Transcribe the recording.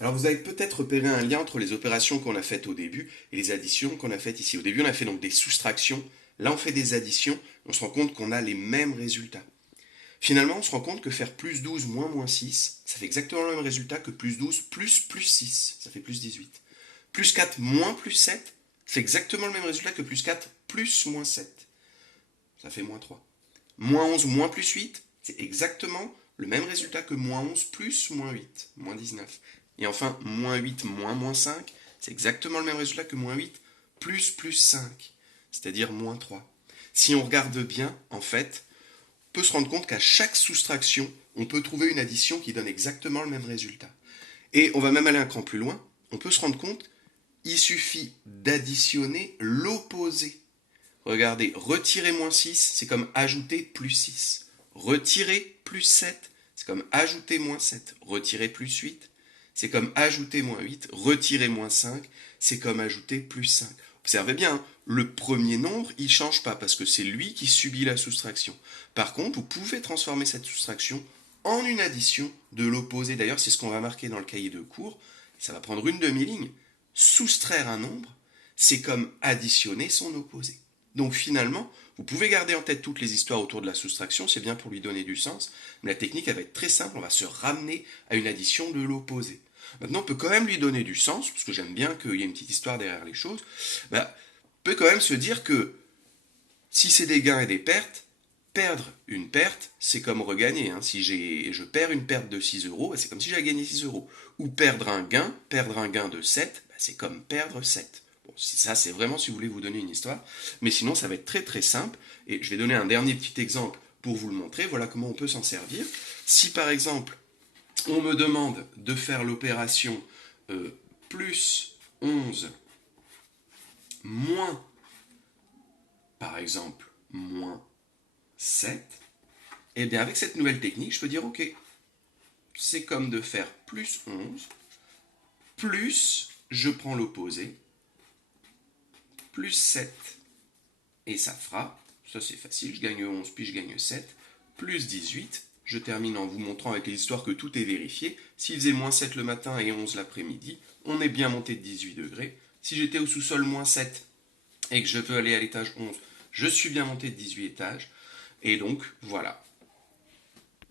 Alors vous avez peut-être repéré un lien entre les opérations qu'on a faites au début et les additions qu'on a faites ici. Au début, on a fait donc des soustractions. Là, on fait des additions. On se rend compte qu'on a les mêmes résultats. Finalement, on se rend compte que faire plus 12 moins moins 6, ça fait exactement le même résultat que plus 12 plus plus 6. Ça fait plus 18. Plus 4 moins plus 7 fait exactement le même résultat que plus 4 plus moins 7. Ça fait moins 3. Moins 11 moins plus 8, c'est exactement le même résultat que moins 11 plus moins 8, moins 19. Et enfin, moins 8 moins moins 5, c'est exactement le même résultat que moins 8 plus plus 5, c'est-à-dire moins 3. Si on regarde bien, en fait, on peut se rendre compte qu'à chaque soustraction, on peut trouver une addition qui donne exactement le même résultat. Et on va même aller un cran plus loin, on peut se rendre compte, il suffit d'additionner l'opposé. Regardez, retirer moins 6, c'est comme ajouter plus 6. Retirer plus 7, c'est comme ajouter moins 7. Retirer plus 8, c'est comme ajouter moins 8. Retirer moins 5, c'est comme ajouter plus 5. Observez bien, hein, le premier nombre, il ne change pas parce que c'est lui qui subit la soustraction. Par contre, vous pouvez transformer cette soustraction en une addition de l'opposé. D'ailleurs, c'est ce qu'on va marquer dans le cahier de cours. Ça va prendre une demi-ligne. Soustraire un nombre, c'est comme additionner son opposé. Donc finalement, vous pouvez garder en tête toutes les histoires autour de la soustraction, c'est bien pour lui donner du sens, mais la technique elle va être très simple, on va se ramener à une addition de l'opposé. Maintenant, on peut quand même lui donner du sens, parce que j'aime bien qu'il y ait une petite histoire derrière les choses. On peut quand même se dire que si c'est des gains et des pertes, perdre une perte, c'est comme regagner. Hein. Si je perds une perte de 6 euros, c'est comme si j'avais gagné 6 euros. Ou perdre un gain de 7, c'est comme perdre 7. Bon, ça, c'est vraiment si vous voulez vous donner une histoire. Mais sinon, ça va être très très simple. Et je vais donner un dernier petit exemple pour vous le montrer. Voilà comment on peut s'en servir. Si par exemple, on me demande de faire l'opération plus 11 moins, par exemple, moins 7, et bien avec cette nouvelle technique, je peux dire ok, c'est comme de faire plus 11, plus je prends l'opposé, plus 7. Et ça fera, ça c'est facile, je gagne 11 puis je gagne 7, plus 18. Je termine en vous montrant avec les histoires que tout est vérifié. S'il faisait moins 7 le matin et 11 l'après-midi, on est bien monté de 18 degrés. Si j'étais au sous-sol moins 7 et que je veux aller à l'étage 11, je suis bien monté de 18 étages. Et donc, voilà.